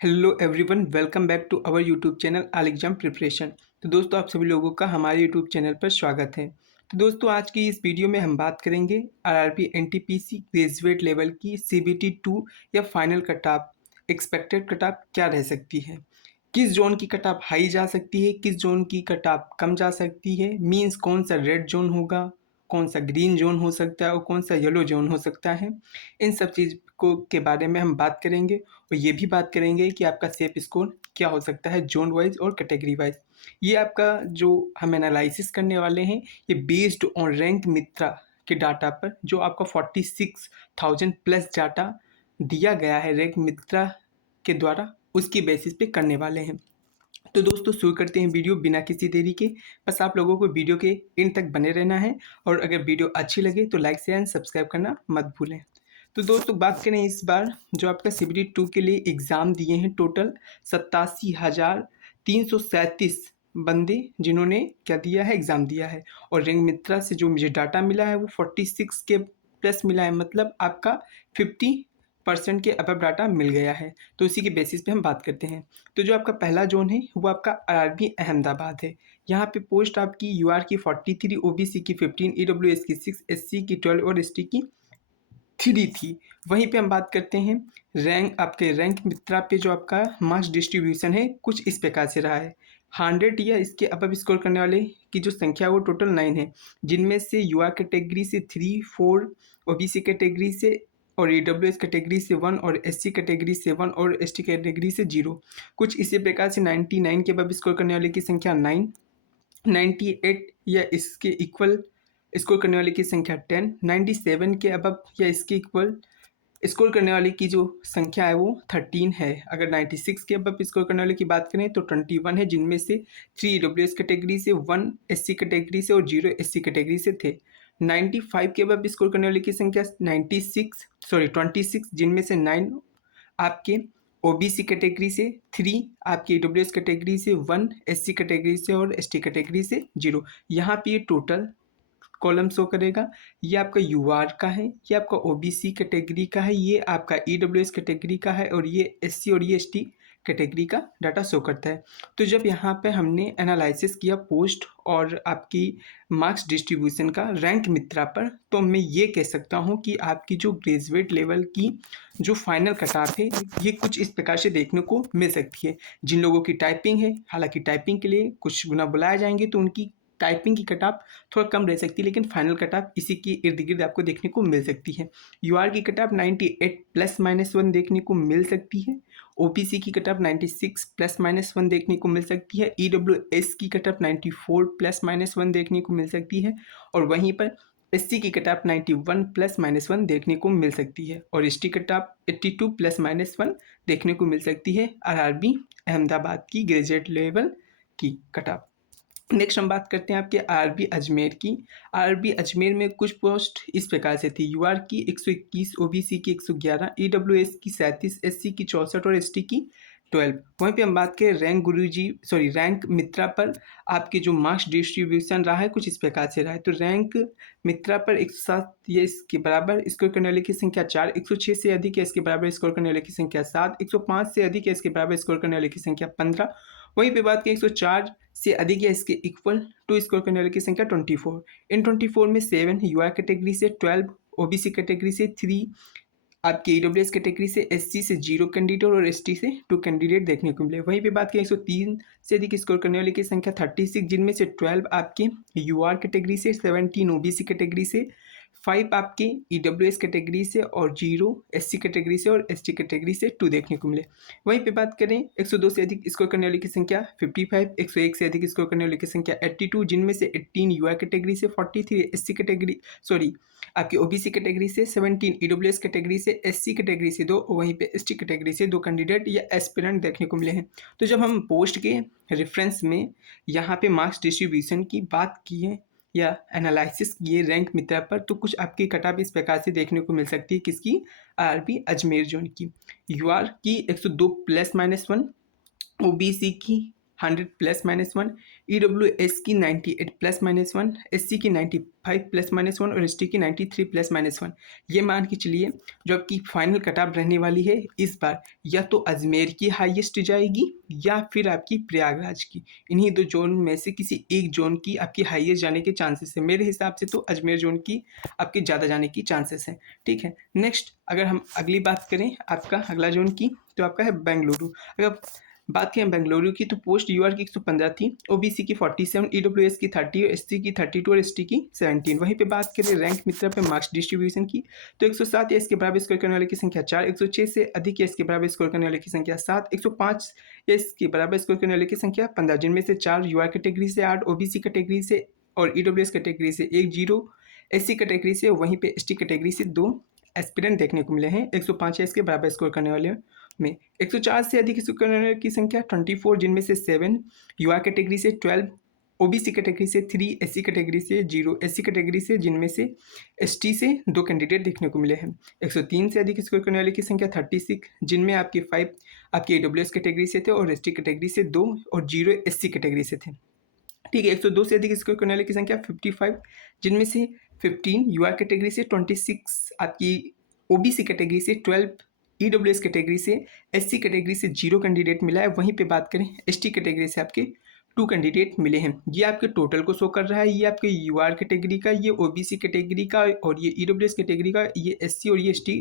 Hello everyone, welcome back to our YouTube channel all exam preparation. तो दोस्तों, आप सभी लोगों का हमारे यूट्यूब चैनल पर स्वागत है। तो दोस्तों, आज की इस वीडियो में हम बात करेंगे आरआरबी एनटीपीसी ग्रेजुएट लेवल की सीबीटी 2 या final cut off expected cut off क्या रह सकती है, किस जोन की कट ऑफ हाई जा सकती है, किस जोन की कट ऑफ कम जा सकती है, मीन्स कौन सा रेड जोन होगा, कौन सा ग्रीन जोन हो सकता है और कौन सा येलो जोन हो सकता है। इन सब चीज़ को के बारे में हम बात करेंगे और ये भी बात करेंगे कि आपका सेफ स्कोर क्या हो सकता है जोन वाइज और कैटेगरी वाइज। ये आपका जो हम एनालिसिस करने वाले हैं, ये बेस्ड ऑन रैंक मित्रा के डाटा पर, जो आपका 46,000 प्लस डाटा दिया गया है रैंक मित्रा के द्वारा, उसकी बेसिस पे करने वाले हैं। तो दोस्तों, शुरू करते हैं वीडियो बिना किसी देरी के। बस आप लोगों को वीडियो के एंड तक बने रहना है और अगर वीडियो अच्छी लगे तो लाइक शेयर एंड सब्सक्राइब करना मत भूलें। तो दोस्तों, बात करें इस बार जो आपका सीबीटी 2 के लिए एग्ज़ाम दिए हैं, टोटल 87,337 बंदे जिन्होंने क्या दिया है, एग्ज़ाम दिया है। और रैंक मित्रा से जो मुझे डाटा मिला है वो 46 के प्लस मिला है, मतलब आपका 50% के अबव डाटा मिल गया है। तो उसी के बेसिस पे हम बात करते हैं। तो जो आपका पहला जोन है वो आपका आरआरबी अहमदाबाद है। यहाँ पे पोस्ट आपकी यूआर की 43, ओबीसी की 15, ईडब्ल्यूएस की 6, एससी की 12 और एसटी की 3 थी। वहीं पे हम बात करते हैं आपके रैंक मित्रा पे जो आपका मार्क्स डिस्ट्रीब्यूशन है कुछ इस प्रकार से रहा है। 100 या इसके अबव स्कोर करने वाले की जो संख्या है वो टोटल 9 है, जिनमें से यूआर कैटेगरी से 3, 4, ओबीसी कैटेगरी से और ईडब्ल्यूएस कैटेगरी से 1 और एससी कैटेगरी से 1 और एसटी कैटेगरी से 0। कुछ इसी प्रकार से 99 के अबव स्कोर करने वाले की संख्या 9, 98 या इसके इक्वल स्कोर करने वाले की संख्या 10, 97 के अबव या इसके इक्वल स्कोर करने वाले की जो संख्या है वो 13 है। अगर 96 के अबव स्कोर करने वाले की बात करें तो 21 है, जिनमें से 3 ईडब्ल्यूएस कैटेगरी से, 1 एससी कैटेगरी से और 0 एससी कैटेगरी से थे। 95 के अबव स्कोर करने वाले की संख्या 26, जिनमें से 9 आपके ओबीसी कैटेगरी से, 3 आपकी ईडब्ल्यूएस कैटेगरी से, 1 एससी कैटेगरी से और एसटी कैटेगरी से 0। यहाँ पे ये टोटल कॉलम शो करेगा। ये आपका यूआर का है, ये आपका ओबीसी कैटेगरी का है, ये आपका ईडब्ल्यूएस कैटेगरी का है और ये एससी और ये एसटी कैटेगरी का डाटा शो करता है। तो जब यहाँ पे हमने एनालिसिस किया पोस्ट और आपकी मार्क्स डिस्ट्रीब्यूशन का रैंक मित्रा पर, तो मैं ये कह सकता हूँ कि आपकी जो ग्रेजुएट लेवल की जो फाइनल कट ऑफ है ये कुछ इस प्रकार से देखने को मिल सकती है। जिन लोगों की टाइपिंग है, हालांकि टाइपिंग के लिए कुछ गुना बुलाए जाएंगे तो उनकी टाइपिंग की कट ऑफ थोड़ा कम रह सकती है, लेकिन फाइनल कट ऑफ इसी के इर्द गिर्द आपको देखने को मिल सकती है। यूआर की कट ऑफ 98 प्लस माइनस 1 देखने को मिल सकती है। ओपीसी की कट ऑफ 96 प्लस माइनस 1 देखने को मिल सकती है। ईडब्ल्यूएस की कट ऑफ 94 प्लस माइनस 1 देखने को मिल सकती है। और वहीं पर एससी की कट ऑफ 91 प्लस माइनस 1 देखने को मिल सकती है और ST cut off 82 plus minus 1 देखने को मिल सकती है आरआरबी अहमदाबाद की ग्रेजुएट लेवल की कट ऑफ। नेक्स्ट हम बात करते हैं आपके आरबी अजमेर की। आरबी अजमेर में कुछ पोस्ट इस प्रकार से थी। यूआर की 121, ओबीसी की 111, ईडब्ल्यूएस की 37, एससी की 64 और एसटी की 12। वहीं पे हम बात करें रैंक मित्रा पर आपके जो मार्क्स डिस्ट्रीब्यूशन रहा है कुछ इस प्रकार से रहा है। तो रैंक मित्रा पर 107 या इसके बराबर स्कोर करने वाले की संख्या 4, 106 से अधिक या इसके बराबर स्कोर करने वाले की संख्या 7, 105 से अधिक या इसके बराबर स्कोर करने वाले की संख्या 15। वहीं पे बात करें 104 से अधिक या इसके इक्वल टू स्कोर करने वाले की संख्या 24। इन 24 में 7 यूआर कैटेगरी से, 12 ओबीसी कैटेगरी से, 3 आपके ईडब्ल्यूएस कैटेगरी से, एससी से 0 कैंडिडेट और एसटी से 2 कैंडिडेट देखने को मिले। वहीं पे बात करें 103 से अधिक स्कोर करने वाले की संख्या 36, जिनमें से 12 आपके यूआर कैटेगरी से, 17 ओबीसी कैटेगरी से, 5 आपके ईडब्ल्यूएस कैटेगरी से और 0 एससी कैटेगरी से और एसटी कैटेगरी से 2 देखने को मिले। वहीं पे बात करें 102 से अधिक स्कोर करने वाले की संख्या 55, 101 से अधिक स्कोर करने वाले की संख्या 82, जिनमें से 18 यूआर कैटेगरी से, 43 एससी कैटेगरी आपकी ओबीसी कैटेगरी से, 17 ईडब्ल्यूएस कैटेगरी से, एससी कैटेगरी से 2, वहीं पे एसटी कैटेगरी से 2 कैंडिडेट या एस्पिरेंट देखने को मिले हैं। तो जब हम पोस्ट के रेफरेंस में यहाँ पे मार्क्स डिस्ट्रीब्यूशन की बात की है या एनालिसिस किए रैंक मित्रा पर, तो कुछ आपकी कट ऑफ इस प्रकार से देखने को मिल सकती है। किसकी? आरबी अजमेर जोन की। यूआर की 102 प्लस माइनस 1, ओबीसी की 100 प्लस माइनस 1, EWS की 98 प्लस माइनस 1, SC की 95 प्लस माइनस 1 और ST की 93 प्लस माइनस 1। ये मान के चलिए जो आपकी फाइनल कटऑफ रहने वाली है इस बार, या तो अजमेर की हाईएस्ट जाएगी या फिर आपकी प्रयागराज की। इन्हीं दो जोन में से किसी एक जोन की आपकी हाईएस्ट जाने के चांसेस है। मेरे हिसाब से तो अजमेर जोन की आपके ज़्यादा जाने की चांसेस हैं। ठीक है, नेक्स्ट अगर हम अगली बात करें आपका अगला जोन की, तो आपका है बेंगलुरु। अगर बात करें बेंगलुरु की, तो पोस्ट यूआर की 115 थी, ओबीसी की 47, ईडब्ल्यूएस की 30, एससी की 32 और एसटी की 17। वहीं पे बात करें रैंक मित्रा पे मार्क्स डिस्ट्रीब्यूशन की, तो 107 या इसके बराबर स्कोर करने वाले की संख्या 4, 106 से अधिक या इसके बराबर स्कोर करने वाले की संख्या 7, 105 या इसके बराबर स्कोर करने वाले की संख्या 15, जिनमें से 4 यूआर कैटेगरी से, 8 ओबीसी कैटेगरी से और ईडब्ल्यूएस कैटेगरी से 1 0, एससी कैटेगरी से, वहीं पे एसटी कैटेगरी से 2 एस्पिरेंट देखने को मिले हैं 105 या इसके बराबर स्कोर करने वाले में। 104 से अधिक स्कोर करने वाले की संख्या 24, जिनमें से 7 युवा कैटेगरी से, 12 ओबीसी कैटेगरी से, 3 एससी कैटेगरी से, 0 एससी कैटेगरी से, जिनमें से एसटी से 2 कैंडिडेट देखने को मिले हैं। 103 से अधिक स्कोर करने वाले की संख्या 36, जिनमें आपके 5 आपके ईडब्ल्यूएस कैटेगरी से थे और एसटी कैटेगरी से 2 और 0 एससी कैटेगरी से थे। ठीक है, 102 से अधिक स्कोर करने वाले की संख्या 55, जिनमें से 15 यूआर कैटेगरी से, 26 आपकी ओबीसी कैटेगरी से, 12 ईडब्ल्यूएस कैटेगरी से, एससी कैटेगरी से 0 कैंडिडेट मिला है। वहीं पे बात करें एसटी कैटेगरी से आपके 2 कैंडिडेट मिले हैं। ये आपके टोटल को शो कर रहा है, ये आपके यूआर कैटेगरी का, ये ओबीसी कैटेगरी का और ये ईडब्ल्यूएस कैटेगरी का, ये एससी और ये एसटी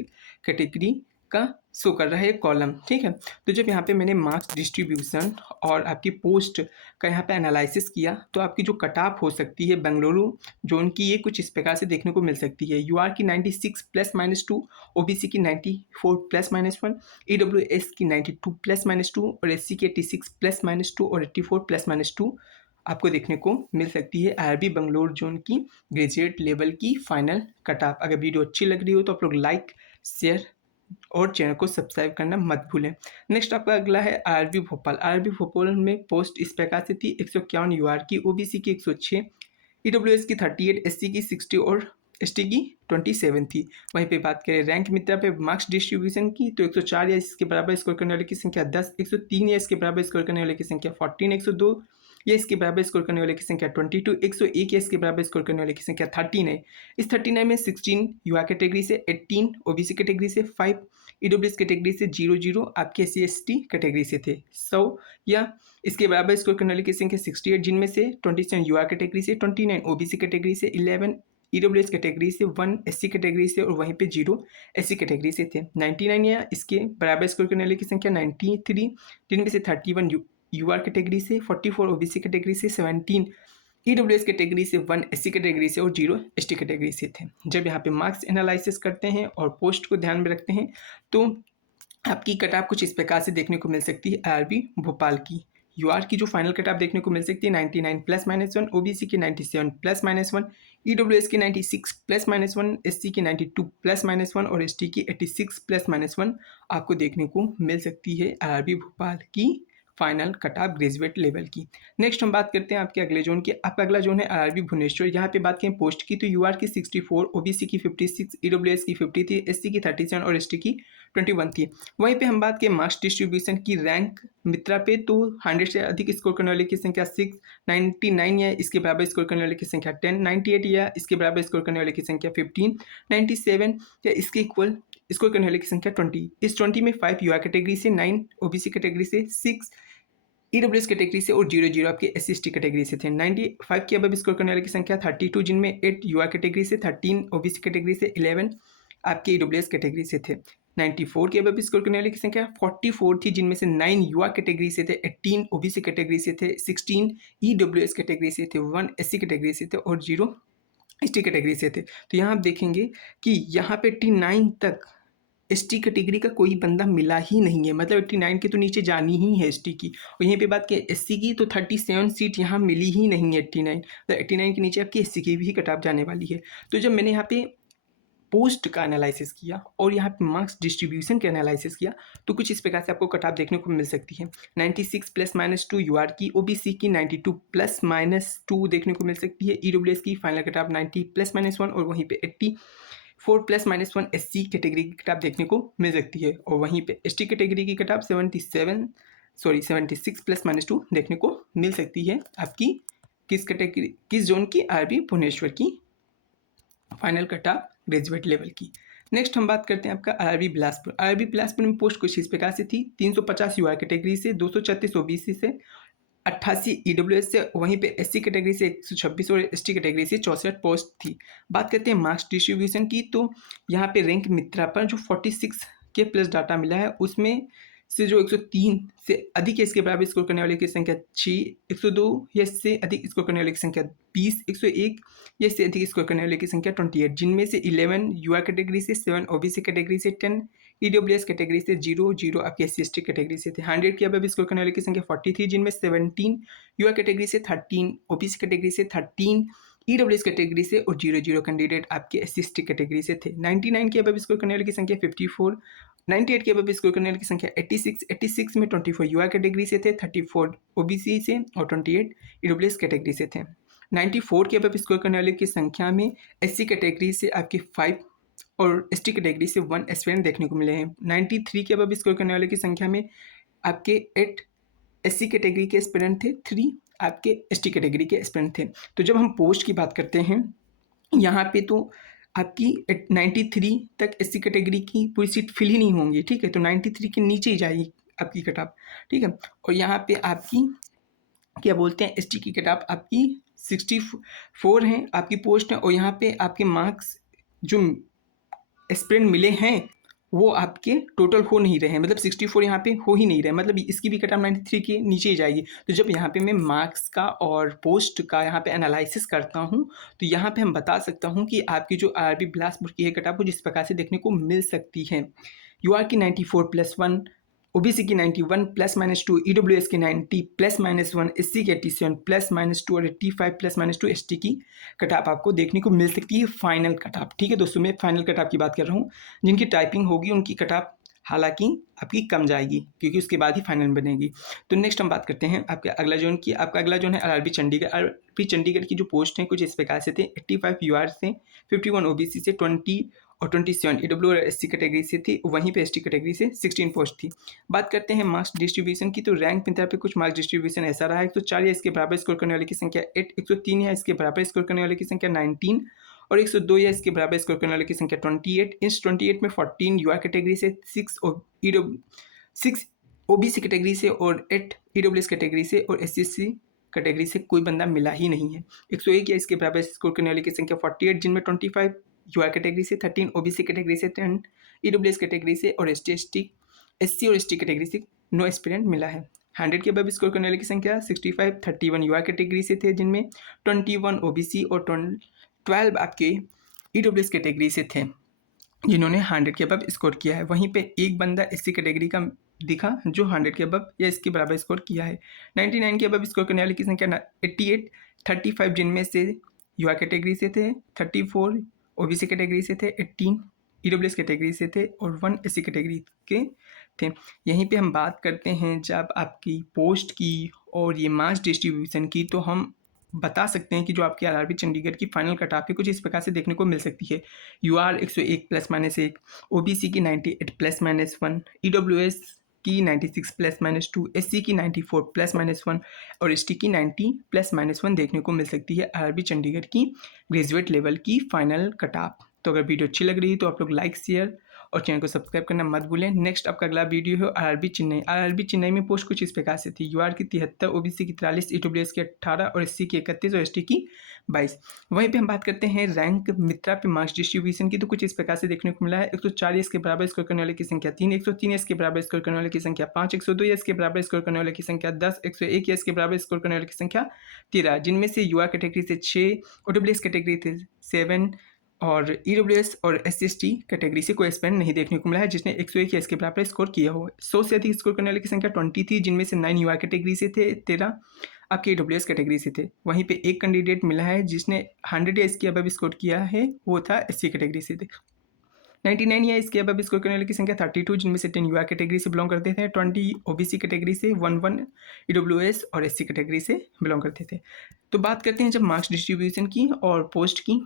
कैटेगरी का शो कर रहा है एक कॉलम। ठीक है, तो जब यहाँ पे मैंने मार्क्स डिस्ट्रीब्यूशन और आपकी पोस्ट का यहाँ पे एनालिसिस किया, तो आपकी जो कट ऑफ हो सकती है बेंगलुरु जोन की, ये कुछ इस प्रकार से देखने को मिल सकती है। यूआर की 96 प्लस माइनस 2, ओबीसी की 94 प्लस माइनस 1, ईडब्ल्यूएस की 92 प्लस माइनस 2 और एससी की 86 प्लस माइनस 2 और 84 प्लस माइनस 2 आपको देखने को मिल सकती है आईआरबी बेंगलुरु जोन की ग्रेजुएट लेवल की फाइनल कट ऑफ। अगर वीडियो अच्छी लग रही हो तो आप लोग लाइक, शेयर और चैनल को सब्सक्राइब करना मत भूलें। नेक्स्ट आपका अगला है आरआरबी भोपाल। आरआरबी भोपाल में पोस्ट इस प्रकार से थी, 151 यूआर की, ओबीसी की 106, ईडब्ल्यूएस की 38, एससी की 60 और एसटी की 27 थी। वहीं पे बात करें रैंक मित्रा पे मार्क्स डिस्ट्रीब्यूशन की, तो 104 या इसके बराबर स्कोर करने वाले की संख्या 10, 103 या इसके बराबर स्कोर करने वाले की संख्या 14, 102 या इसके बराबर स्कोर करने वाले की संख्या 22, 101 या इसके बराबर स्कोर करने वाले की संख्या 39। इस 39 में 16 युवा कैटेगरी से, 18 ओबीसी कैटेगरी से, 5 ईडब्ल्यूएस कैटेगरी से, 0 आपके एससी एसटी कैटेगरी से थे। 100 या इसके बराबर स्कोर करने वाले की संख्या 68, जिनमें से 27 युवा कैटेगरी से, 29 ओबीसी कैटेगरी से, 11 ईडब्ल्यूएस कैटेगरी से, 1 एससी कैटेगरी से और वहीं पे 0 एससी कैटेगरी से थे। 99 या इसके बराबर स्कोर करने वाले की संख्या 93, जिनमें से 31 यूआर कैटेगरी से, 44 ओबीसी कैटेगरी से, 17 ईडब्ल्यूएस कैटेगरी से, 1 एससी कैटेगरी से और 0 एसटी कैटेगरी से थे। जब यहाँ पे मार्क्स एनालिसिस करते हैं और पोस्ट को ध्यान में रखते हैं, तो आपकी कट ऑफ कुछ इस प्रकार से देखने को मिल सकती है। आरआरबी भोपाल की यूआर की जो फाइनल कट ऑफ देखने को मिल सकती है 99 प्लस माइनस 1, ओबीसी की 97 प्लस माइनस 1, ईडब्ल्यूएस की 96 प्लस माइनस 1, एससी की 92 प्लस माइनस 1 और एसटी की 86 प्लस माइनस 1 आपको देखने को मिल सकती है आरआरबी भोपाल की final cut off graduate level की। नेक्स्ट हम बात करते हैं आपके अगले जोन की। आपका अगला जोन है आरआरबी भुवनेश्वर। यहाँ पे बात करें पोस्ट की, तो यूआर की 64, ओबीसी की 56, ईडब्ल्यूएस की 50 थी, एससी की 37 और एसटी की 21 थी। वहीं पे हम बात करें मार्क्स डिस्ट्रीब्यूशन की रैंक मित्रा पे, तो 100 से अधिक स्कोर करने वाले की संख्या 6, 99 या इसके बराबर स्कोर करने वाले की संख्या 10, 98 या इसके बराबर स्कोर करने वाले की संख्या 15, 97 या इसके इक्वल स्कोर करने वाले की संख्या 20। इस 20 में 5 यूआर कैटेगरी से, 9 ओबीसी कैटेगरी से, 6 ईडब्ल्यूएस कैटेगरी से और 0 आपके एससी एसटी कैटेगरी से थे। 95 के अबव स्कोर करने वाले की संख्या 32, जिनमें 8 यूआर कैटेगरी से, 13 ओबीसी कैटेगरी से, 11 आपके ईडब्ल्यूएस कैटेगरी से थे। 94 के अबव स्कोर करने वाले की संख्या 44 थी, जिनमें से 9 युवा कैटेगरी से थे, 18 ओबीसी कैटेगरी से थे, 16 ईडब्ल्यूएस कैटेगरी से थे, 1 एससी कैटेगरी से थे और 0 एसटी कैटेगरी से थे। तो यहाँ आप देखेंगे कि यहाँ पे 89 तक एसटी कैटेगरी का कोई बंदा मिला ही नहीं है, मतलब 89 के तो नीचे जानी ही है एसटी की। और यहीं पे बात करें एससी की, तो 37 सीट यहाँ मिली ही नहीं है 89, तो 89 के नीचे आपकी एससी की भी कट ऑफ जाने वाली है। तो जब मैंने यहाँ पे पोस्ट का एनालिसिस किया और यहाँ पे मार्क्स डिस्ट्रीब्यूशन का एनालिसिस किया, तो कुछ इस प्रकार से आपको कट ऑफ देखने को मिल सकती है। 96 प्लस माइनस 2 यूआर की, ओबीसी की 92 प्लस माइनस 2 देखने को मिल सकती है, ईडब्ल्यूएस की final cut off 90 plus minus 1 और वहीं पे 84 प्लस माइनस 1 एससी कैटेगरी की कट ऑफ देखने को मिल सकती है। और वहीं पे एसटी कैटेगरी की कट ऑफ 77 सॉरी 76 +-2 देखने को मिल सकती है आपकी किस कैटेगरी, किस जोन की, आरआरबी भुवनेश्वर की final cut off graduate level की। नेक्स्ट हम बात करते हैं आपका आरआरबी बिलासपुर। आरआरबी बिलासपुर में पोस्ट कुछ इस प्रकार से थी, 350 यूआर कैटेगरी से, 236 ओबीसी से, 88 ईडब्ल्यूएस से, वहीं पे एससी कैटेगरी से 126 और एसटी कैटेगरी से 64 पोस्ट थी। बात करते हैं मार्क्स डिस्ट्रीब्यूशन की, तो यहाँ पे रैंक मित्रा पर जो 46 के प्लस डाटा मिला है उसमें से जो 103 से अधिक या इसके बराबर स्कोर करने वाले की संख्या 6, 102 या इससे अधिक स्कोर करने वाले की संख्या 20, 101 या इससे अधिक स्कोर करने वाले की संख्या 28, जिनमें से 11 यूआर कैटेगरी से, 7 ओबीसी कैटेगरी से, 10 ईडब्ल्यूएस कैटेगरी से, 0 आपके एससी एसटी कैटेगरी से थे। 100 के अबव स्कोर करने वाले की संख्या 43, जिनमें 17 यूआर कैटेगरी से, 13 ओबीसी कैटेगरी से, 13 ईडब्ल्यूएस कैटेगरी से और 0 कैंडिडेट आपके एससी एसटी कैटेगरी से थे। 99 के अबव स्कोर करने वाले की संख्या 54, 98 के अबव स्कोर करने वाले की संख्या 86, 86 में 24 यूआर कैटेगरी से थे, 34 ओबीसी से और 28 ईडब्ल्यूएस कैटेगरी से थे। 94 के अबव स्कोर करने वाले की संख्या में एससी कैटेगरी से आपके 5 और एसटी कैटेगरी से 1 एस्पिरेंट देखने को मिले हैं। 93 के अबव स्कोर करने वाले की संख्या में आपके 8 एससी कैटेगरी के एस्पिरेंट थे, 3 आपके एसटी कैटेगरी के एस्पिरेंट थे। तो जब हम पोस्ट की बात करते हैं यहाँ पे तो आपकी 93 तक एससी कैटेगरी की पूरी सीट फिल ही नहीं होंगी, ठीक है, तो 93 के नीचे ही जाएगी आपकी कट ऑफ, ठीक है। और यहाँ पे आपकी क्या बोलते हैं एसटी की कट ऑफ आपकी 64 हैं आपकी पोस्ट है, और यहाँ पे आपके मार्क्स जो एस्पिरेंट मिले हैं वो आपके टोटल हो नहीं रहे हैं, मतलब 64 यहाँ पे हो ही नहीं रहे, मतलब इसकी भी कट ऑफ 93 के नीचे ही जाएगी। तो जब यहाँ पे मैं मार्क्स का और पोस्ट का यहाँ पे एनालिसिस करता हूँ तो यहाँ पे हम बता सकता हूँ कि आपकी जो आरआरबी बिलासपुर की है कट ऑफ वो जिस प्रकार से देखने को मिल सकती है। यूआर की 94+1, ओबीसी की 91 +-2, ईडब्ल्यूएस की 90 +-1, एससी की 87 +-2 और 85 +-2 एसटी की कट ऑफ आपको देखने को मिल सकती है फाइनल कट ऑफ, ठीक है दोस्तों। मैं फाइनल कट ऑफ की बात कर रहा हूँ, जिनकी टाइपिंग होगी उनकी कट ऑफ हालांकि आपकी कम जाएगी क्योंकि उसके बाद ही फाइनल बनेगी। तो नेक्स्ट हम बात करते हैं आपके अगला जोन की। आपका अगला जोन है आरआरबी चंडीगढ़। आरआरबी चंडीगढ़ की जो पोस्ट हैं कुछ इस प्रकार से थे, 85 यूआर से, 51 ओबीसी से, 20 और 27 ईडब्ल्यू और एससी कैटेगरी से थी, वहीं पे एसटी कैटेगरी से 16 पोस्ट थी। बात करते हैं मार्क्स डिस्ट्रीब्यूशन की, तो रैंक मित्रा पे कुछ मार्क्स डिस्ट्रीब्यूशन ऐसा रहा है, 104 या इसके बराबर स्कोर करने वाले की संख्या 8, 103 या इसके बराबर स्कोर करने वाले की संख्या 19 और 102 या इसके बराबर स्कोर करने वाले की संख्या 28। इस 28 में 14 यूआर कैटेगरी से, 6 ओबीसी कैटेगरी से और 8 ईडब्ल्यूएस कैटेगरी से और एससी कैटेगरी से कोई बंदा मिला ही नहीं है। 101 या इसके बराबर स्कोर करने वाले की संख्या 48, जिनमें 25 यूआर कैटेगरी से, 13 ओबीसी कैटेगरी से, 10 ईडब्ल्यूएस कैटेगरी से और एससी और एसटी कैटेगरी से नो एस्पिरेंट मिला है। 100 के अबव स्कोर करने वाले की संख्या 65, 31 यूआर कैटेगरी से थे, जिनमें 21 ओबीसी और 12 आपके ईडब्ल्यूएस कैटेगरी से थे जिन्होंने 100 के अबव स्कोर किया है। वहीं पे एक बंदा एससी कैटेगरी का दिखा जो 100 के अबव या इसके बराबर स्कोर किया है। 99 के अबव स्कोर करने वाले की संख्या 88, 35 जिनमें से यूआर कैटेगरी से थे, 34 ओबीसी कैटेगरी से थे, 18 ईडब्ल्यूएस कैटेगरी से थे और 1 एससी कैटेगरी के थे। यहीं पे हम बात करते हैं जब आपकी पोस्ट की और ये मार्क्स डिस्ट्रीब्यूशन की, तो हम बता सकते हैं कि जो आपकी आरआरबी चंडीगढ़ की फाइनल कट ऑफ है कुछ इस प्रकार से देखने को मिल सकती है। यूआर 101 +-1, ओबीसी की 98 +-1, ईडब्ल्यूएस की 96 +-2, एससी की 94 +-1 और एसटी की 90 +-1 देखने को मिल सकती है आरआरबी चंडीगढ़ की ग्रेजुएट लेवल की फाइनल कट ऑफ। तो अगर वीडियो अच्छी लग रही है तो आप लोग लाइक, शेयर और चैनल को सब्सक्राइब करना मत भूलें। नेक्स्ट आपका अगला वीडियो है आरआरबी चेन्नई। आरआरबी चेन्नई में पोस्ट कुछ इस प्रकार से थी, यूआर की 73, ओबीसी की 43, ईडब्ल्यूएस की 18 और एससी की 31 और एसटी की 22। वहीं पे हम बात करते हैं रैंक मित्रा पे मार्क्स डिस्ट्रीब्यूशन की, तो कुछ इस प्रकार से देखने को मिला है। 104 इसके बराबर स्कोर करने वाले की संख्या 3, 103 इसके बराबर स्कोर करने वाले की संख्या 5, 102 इसके बराबर स्कोर करने वाले की संख्या 10, 101 इसके बराबर स्कोर करने वाले की संख्या 13, जिनमें से यूआर कैटेगरी से 6, ओडब्ल्यूएस कैटेगरी से 7 और ईडब्ल्यूएस और एससी कैटेगरी से कोई एस्पिरेंट नहीं देखने को मिला है जिसने 101 या इसके बराबर स्कोर किया हो। 100 से अधिक स्कोर करने वाले की संख्या 20 थी, जिनमें से 9 यूआर कैटेगरी से थे, 13 आपके ईडब्ल्यूएस कैटेगरी से थे। वहीं पे एक कैंडिडेट मिला है जिसने 100 या इसके अबव स्कोर किया है, वो था एससी कैटेगरी से थे। 99 या इसके अबव स्कोर करने वाले की संख्या 32, जिनमें से 10 यूआर कैटेगरी से बिलोंग करते थे, 20 ओबीसी कैटेगरी से, 11 ईडब्ल्यूएस और एससी कैटेगरी से बिलोंग करते थे। तो बात करते हैं जब मार्क्स डिस्ट्रीब्यूशन की और पोस्ट की,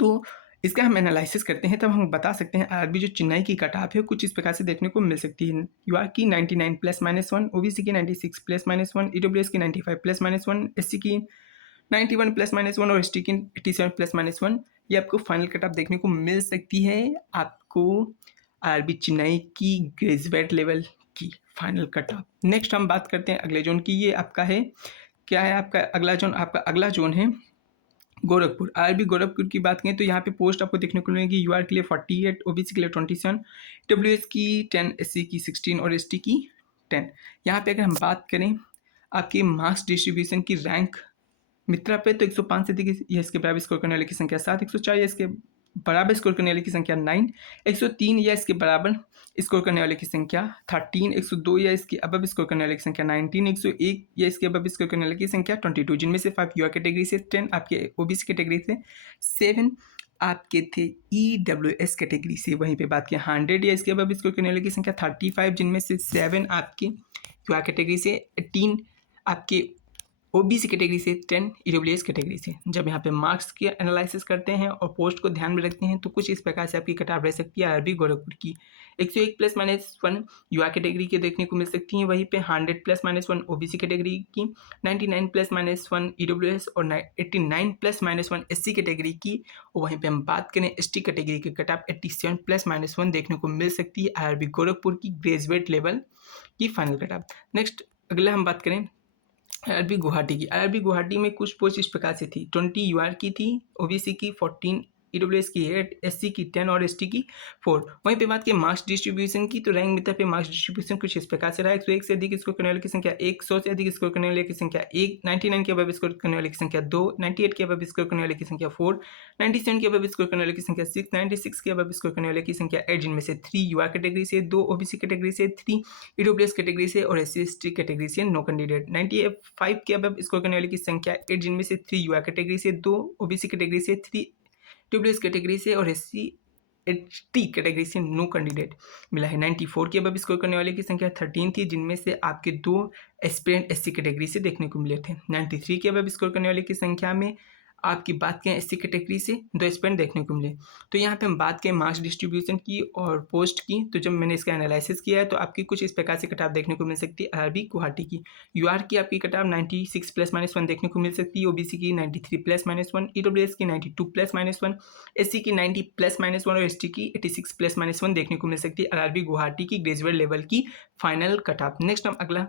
तो इसका हम एनालिसिस करते हैं तब हम बता सकते हैं आरबी जो चेन्नई की कट ऑफ है कुछ इस प्रकार से देखने को मिल सकती है। यूआर की 99 प्लस माइनस 1, ओबीसी की 96 प्लस माइनस 1, ईडब्ल्यूएस की 95 प्लस माइनस 1, एससी की 91 प्लस माइनस 1 और एसटी की 87 प्लस माइनस 1। ये आपको फाइनल कट ऑफ देखने को मिल सकती है आपको आरबी चेन्नई की ग्रेजुएट लेवल की फाइनल कट ऑफ। नेक्स्ट हम बात करते हैं अगले जोन की। ये आपका है क्या है आपका अगला जोन, आपका अगला जोन है गोरखपुर। आरबी गोरखपुर की बात करें तो यहाँ पे पोस्ट आपको देखने को मिलेगी यूआर के लिए 48, ओबीसी के लिए 27, डब्ल्यूएस की 10, एससी की 16 और एसटी की 10। यहाँ पे अगर हम बात करें आपकी मार्क्स डिस्ट्रीब्यूशन की रैंक मित्रा पे तो 105 से अधिक या इसके बराबर स्कोर करने वाले की संख्या 7, 104 या इसके बराबर स्कोर करने वाले की संख्या 9, 103 या इसके बराबर स्कोर करने वाले की संख्या 13, 102 या इसके अबव स्कोर करने वाले की संख्या 19, 101 या इसके अबव स्कोर करने वाले की संख्या 22, जिनमें से 5 यूआर कैटेगरी से, 10 आपके ओबीसी कैटेगरी से, 7 आपके थे ईडब्ल्यूएस कैटेगरी से। वहीं पे बात किया 100 या इसके अबव स्कोर करने वाले की संख्या 35, जिनमें से 7 आपके यूआर कैटेगरी से, 18 आपके ओबीसी कैटेगरी से, 10 ईडब्ल्यूएस कैटेगरी से। जब यहाँ पे मार्क्स की एनालिसिस करते हैं और पोस्ट को ध्यान में रखते हैं तो कुछ इस प्रकार से आपकी कटाव रह सकती है आरबी गोरखपुर की। 101 प्लस माइनस 1 यूआर कैटेगरी के देखने को मिल सकती हैं, वहीं पे 100 प्लस माइनस 1 ओबीसी कैटेगरी की, 99 प्लस माइनस 1 ईडब्ल्यूएस और 89 प्लस माइनस 1 एससी कैटेगरी की। और वहीं पे हम बात करें एसटी कैटेगरी की कटाव 87 प्लस माइनस 1 देखने को मिल सकती है आरबी गोरखपुर की ग्रेजुएट लेवल की फाइनल कटाव। नेक्स्ट अगला हम बात करें आरबी गुवाहाटी की। आरबी गुवाहाटी में कुछ पोस्ट इस प्रकार से थी, 20 यूआर की थी, ओबीसी की 14, ईडब्ल्यूएस की 8, एससी की 10 और एसटी की 4। वहीं पे बात की मार्क्स डिस्ट्रीब्यूशन की तो रैंक मित्र पे मार्क्स डिस्ट्रीब्यूशन कुछ इस प्रकार से रहा। 101 से अधिक स्कोर करने वाले की संख्या 1, 100 से अधिक स्कोर करने वाले की संख्या 1, 99 के अबव स्कोर करने वाले की संख्या 2, 98 के अबव स्कोर करने वाले की संख्या 4, 97 के अबव स्कोर करने वाले की संख्या 6, 96 के अबव स्कोर करने वाले की संख्या 8, जिनमें से 3 यूआर कैटेगरी से, 2 ओबीसी कैटेगरी से, 3 ईडब्ल्यूएस कैटेगरी से और एससी एसटी कैटेगरी से नो कैंडिडेट। 95 के अबव स्कोर करने वाले की संख्या 8, जिनमें से 3 यूआर कैटेगरी से, 2 ओबीसी कैटेगरी से, 3 ईडब्ल्यूएस कैटेगरी से और एससी एसटी कैटेगरी से नो कैंडिडेट मिला है। 94 के अबव स्कोर करने वाले की संख्या 13 थी, जिनमें से आपके 2 एस्पिरेंट एससी कैटेगरी से देखने को मिले थे। 93 के अबव स्कोर करने वाले की संख्या में आपकी बात करें एससी कैटेगरी से 2 एस्पिरेंट देखने को मिले। तो यहाँ पे हम बात करें मार्क्स डिस्ट्रीब्यूशन की और पोस्ट की, तो जब मैंने इसका एनालिसिस किया है तो आपकी कुछ इस प्रकार से कटाव देखने को मिल सकती है आरबी गुवाहाटी की। यूआर की आपकी कटाव 96 प्लस माइनस 1 देखने को मिल सकती है, ओबीसी की 93 प्लस माइनस 1, ईडब्ल्यूएस की 92 प्लस माइनस 1, एससी की 90 प्लस माइनस 1 और एसटी की 86 प्लस माइनस 1 देखने को मिल सकती है आरबी गुवाहाटी की ग्रेजुएट लेवल की फाइनल कटाव। नेक्स्ट हम अगला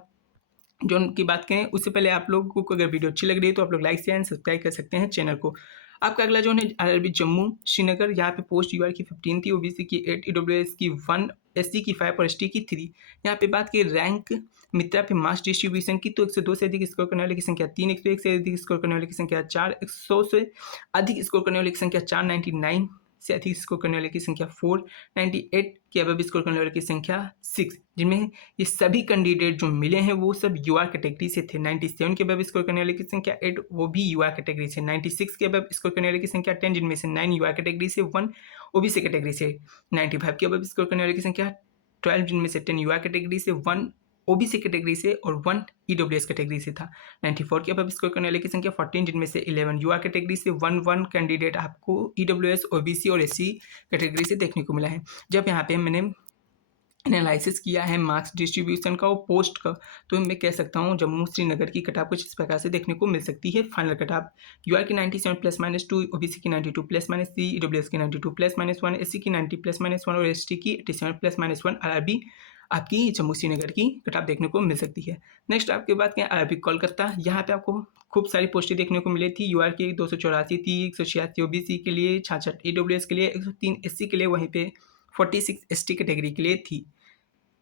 जो उनकी बात करें उससे पहले आप लोगों को अगर वीडियो अच्छी लग रही है तो आप लोग लाइक शेयर एंड सब्सक्राइब कर सकते हैं चैनल को। आपका अगला जोन है आरआरबी जम्मू श्रीनगर। यहाँ पे पोस्ट यूआर की 15 थी, ओबीसी की 8, ईडब्ल्यूएस की 1, एससी की 5 और एसटी की 3। यहाँ पे बात की रैंक मित्रा पे मार्क्स डिस्ट्रीब्यूशन की तो 102 से अधिक स्कोर करने वाले की संख्या 3, 101 से अधिक स्कोर करने वाले की संख्या 4, 100 से अधिक स्कोर करने वाले की संख्या 4, 99 से अधिक स्कोर करने वाले की संख्या 4, 98 के अबव स्कोर करने वाले की संख्या 6, जिनमें ये सभी कैंडिडेट जो मिले हैं वो सब यूआर कैटेगरी से थे। 97 के अबव स्कोर करने वाले की संख्या 8, वो भी यूआर कैटेगरी से। 96 के अबव स्कोर करने वाले की संख्या 10, जिनमें से 9 यूआर कैटेगरी से, 1 ओबीसी कैटेगरी से। 95 के अबव स्कोर करने वाले की संख्या 12, जिनमें से 10 यूआर कैटेगरी से, 1 ओबीसी कैटेगरी से और 1 ईडब्ल्यूएस कैटेगरी से था। 94 के अबव स्कोर करने वाले की संख्या 14, जिनमें से 11 यूआर कैटेगरी से, 1 कैंडिडेट आपको ईडब्ल्यूएस, ओबीसी और एससी कैटेगरी से देखने को मिला है। जब यहाँ पे मैंने एनालिसिस किया है मार्क्स डिस्ट्रीब्यूशन का और पोस्ट का, तो मैं कह सकता हूँ जम्मू श्रीनगर की कटाव कुछ इस प्रकार से देखने को मिल सकती है। फाइनल कटाव यूआर की 97 प्लस माइनस 2, ओबीसी की 92 प्लस माइनस 3, ईडब्ल्यूएस की 92 प्लस माइनस 1, एससी की 90 प्लस माइनस 1 और एसटी की 87 प्लस माइनस 1 आरआरबी आपकी जम्मू श्रीनगर की कटाव देखने को मिल सकती है। नेक्स्ट आपके बात करें आरआरबी कोलकाता। यहाँ पे आपको खूब सारी पोस्टें देखने को मिली थी। यूआर की 284 थी, 186 ओबीसी के लिए, 66 ईडब्ल्यूएस के लिए, 103 एससी के लिए, वहीं पे 46 एसटी कैटेगरी के लिए थी।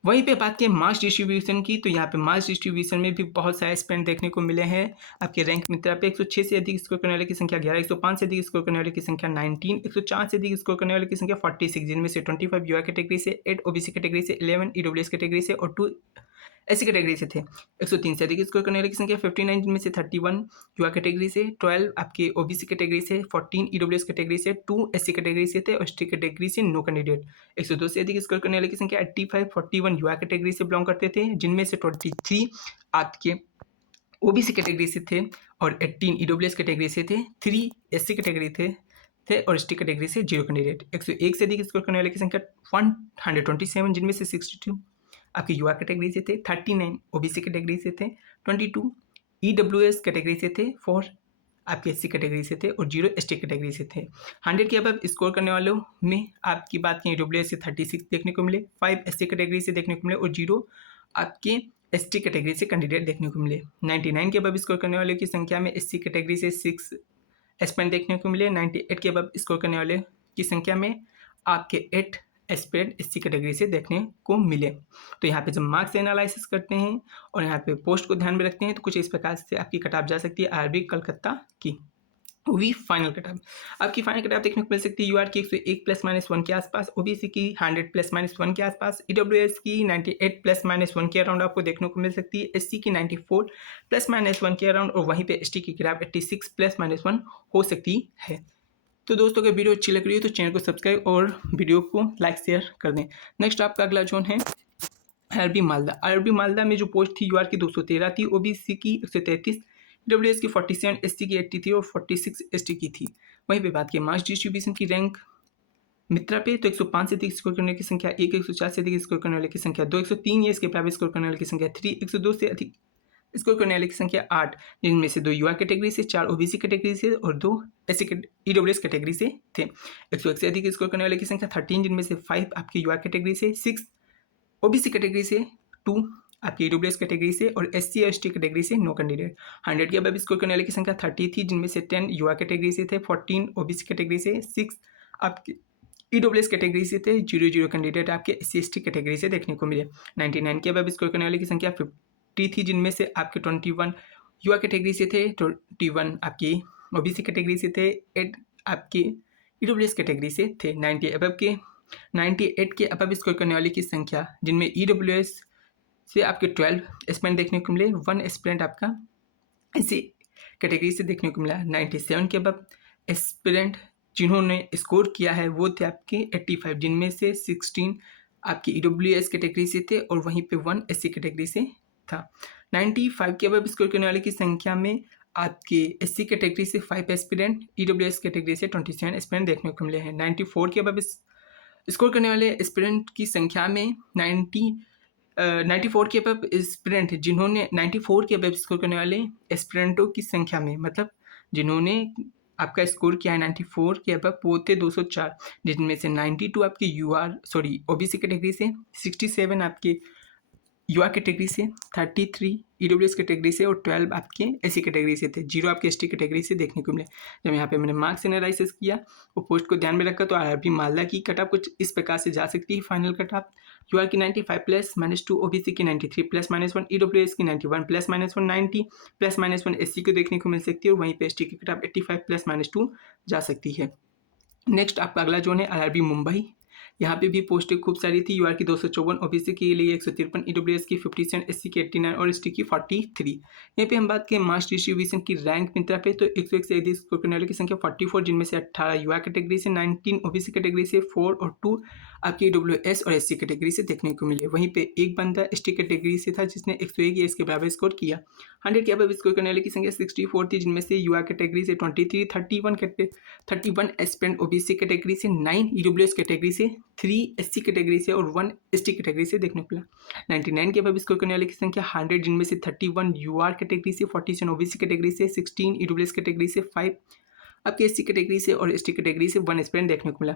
वहीं पे बात करें मार्क्स डिस्ट्रीब्यूशन की तो यहाँ पे मार्क्स डिस्ट्रीब्यूशन में भी बहुत सारे स्पेंड देखने को मिले हैं। आपके रैंक मित्रा पे 106 से अधिक स्कोर करने वाले की संख्या 11, 105 से अधिक स्कोर करने वाले की संख्या 19, 104 से अधिक स्कोर करने वाले की संख्या 46, जिनमें से 25 यूआर कैटेगरी से, 8 ओबीसी कैटेगरी से, 11 ईडब्ल्यूएस कैटेगरी से और 2 एससी कैटेगरी से थे। 103 से अधिक स्कोर करने वाले की संख्या 59, जिनमें से 31 यूआर कैटेगरी से, 12 आपके ओबीसी कैटेगरी से, 14 ईडब्ल्यूएस कैटेगरी से, 2 एससी कैटेगरी से थे और एसटी कैटेगरी से नो कैंडिडेट। 102 से अधिक स्कोर करने वाले की संख्या 85, 41 यूआर कैटेगरी से बिलोंग करते थे, जिनमें से 23 आपके ओबीसी कैटेगरी से थे और 18 ईडब्ल्यूएस कैटेगरी से थे, 3 एससी कैटेगरी थे, थे और एसटी कैटेगरी से 0 कैंडिडेट। 101 से अधिक स्कोर करने वाले की संख्या 127, जिनमें से 62 आपके युवा कैटेगरी से थे, 39 ओबीसी कैटेगरी से थे, 22 ईडब्ल्यूएस कैटेगरी से थे, 4 आपके एससी कैटेगरी से थे और 0 एसटी कैटेगरी से थे। 100 के अब स्कोर करने वालों में आपकी बात की ईडब्ल्यूएस से 36 देखने को मिले, 5 एससी कैटेगरी से देखने को मिले और 0 आपके एसटी कैटेगरी से कैंडिडेट देखने को मिले। 99 के अब स्कोर करने वालों की संख्या में एससी कैटेगरी से 6 एस्पिरेंट देखने को मिले। 98 के अब स्कोर करने वाले की संख्या में आपके 8 एस्पिरेंट एससी कैटेगरी से देखने को मिले। तो यहाँ पे जब मार्क्स एनालिसिस करते हैं और यहाँ पे पोस्ट को ध्यान में रखते हैं तो कुछ इस प्रकार से आपकी कट ऑफ जा सकती है आरबी कलकत्ता की। वही फाइनल कट ऑफ आपकी फाइनल कट ऑफ देखने को मिल सकती है यूआर की 101 ±1 के आसपास, ओबीसी की 100 ±1 के आसपास, ईडब्ल्यूएस की 98 ±1 के अराउंड आपको देखने को मिल सकती है, एससी की 94 ±1 के अराउंड और वहीं पे एसटी की ग्राफ 86 ±1 हो सकती है। तो दोस्तों अगर वीडियो अच्छी लग रही है तो चैनल को सब्सक्राइब और वीडियो को लाइक शेयर कर दें। नेक्स्ट आपका अगला जोन है आरबी मालदा। आरबी मालदा में जो पोस्ट थी यूआर की 213 थी, ओबीसी की 133, डब्ल्यूएस की 47, एसटी की 83 और 46 एसटी की थी। वहीं पे बात की मार्क्स डिस्ट्रीब्यूशन की रैंक मित्रा पे तो 105 से अधिक स्कोर करने की संख्या 1, 104 से अधिक स्कोर करने वाले की संख्या 2, 103 या इसके बराबर स्कोर करने वाले की संख्या 3, 102 से अधिक स्कोर करने वाले की संख्या 8, जिनमें से 2 युवा कैटेगरी से, 4 ओबीसी कैटेगरी से और 2 एससी ईडब्ल्यूएस कैटेगरी से थे। 101 से अधिक स्कोर करने वाले की संख्या 13, जिनमें से 5 आपकी युवा कैटेगरी से, 6 ओबीसी कैटेगरी से, 2 आपकी ईडब्ल्यूएस कैटेगरी से और एससी और एसटी कैटेगरी से नो कैंडिडेट। 100 के अब स्कोर करने वाले की संख्या 30 थी, जिनमें से 10 युवा कैटेगरी से थे, 14 ओबीसी कैटेगरी से, 6 आपके ईडब्ल्यूएस कैटेगरी से थे, 0 कैंडिडेट आपके एससी एसटी कैटेगरी से देखने को मिले। 99 के अब स्कोर करने वाले की संख्या 50 थी, जिनमें से आपके 21 युवा कैटेगरी से थे, 21 आपकी ओबीसी कैटेगरी से थे, 8 आपकी ईडब्ल्यूएस कैटेगरी से थे। 98 के अब स्कोर करने वाले की संख्या, जिनमें ईडब्ल्यूएस से आपके 12 एस्पिरेंट देखने को मिले, 1 एस्पिरेंट आपका एससी कैटेगरी से देखने को मिला। 97 के अब एस्पिरेंट जिन्होंने स्कोर किया है वो थे आपके 85, जिनमें से 16 आपकी ईडब्ल्यूएस कैटेगरी से थे और वहीं पे 1 एससी कैटेगरी से था। 95 के अब स्कोर करने वाले की संख्या में आपके एससी कैटेगरी से 5 एस्पिरेंट, ईडब्ल्यूएस कैटेगरी से 27 एस्पिरेंट देखने को मिले हैं। 94 के अब स्कोर करने वाले एस्पिरेंट की संख्या में 94 के अब एस्पिरेंट जिन्होंने 94 के अब स्कोर करने वाले एस्पिरेंटों की संख्या में, मतलब जिन्होंने आपका स्कोर किया है 94 के अब वो थे 204, जिनमें से 92 आपके ओबीसी कैटेगरी से, 67 आपके युवा कैटेगरी से, 33 ईडब्ल्यूएस कैटेगरी से और 12 आपके एससी कैटेगरी से थे, 0 आपके एसटी कैटेगरी से देखने को मिले। जब यहाँ पे मैंने मार्क्स एनालिसिस किया वो पोस्ट को ध्यान में रखा तो आरबी मालदा की कट ऑफ कुछ इस प्रकार से जा सकती है। फाइनल कट ऑफ यूआर की 95 ±2, ओबीसी की 93 ±1, ईडब्ल्यूएस की 91 ±1, 90 ±1 एससी को देखने को मिल सकती है और वहीं पे एसटी की कट ऑफ 85 ±2 जा सकती है। नेक्स्ट आपका अगला जोन है आरआरबी मुंबई। यहाँ पे भी पोस्टें खूब सारी थी। यूआर की 254, ओबीसी के लिए 153, ईडब्ल्यूएस की 57, एससी की 89 और एसटी की 43। यहाँ पे हम बात करें मास डिस्ट्रीब्यूशन की रैंक मित्रा पे तो 101 से अधिक स्कोर करने वालों की संख्या 44, जिनमें से 18 युवा कैटेगरी से, 19 ओबीसी कैटेगरी से, 4 और 2 आपकी ईडब्ल्यूएस और एससी कैटेगरी से देखने को मिले। वहीं पे एक बंदा एसटी कैटेगरी से था जिसने 101 या इसके बराबर स्कोर किया। 100 के अब स्कोर करने वाले की संख्या 64 थी, जिनमें से युवा कैटेगरी से 23, 31 एस्पिरेंट ओबीसी कैटेगरी से, 9 ईडब्ल्यूएस कैटेगरी से, 3 एससी कैटेगरी से और 1 एसटी कैटेगरी से देखने को मिला। 99 के अब स्कोर करने वाले की संख्या 100, जिनमें से 31 यूआर कैटेगरी से, 47 ओबीसी कैटेगरी से, 16 ईडब्ल्यूएस कैटेगरी से, 5 आपके एससी कैटेगरी से और एसटी कैटेगरी से 1 एस्पिरेंट देखने को मिला।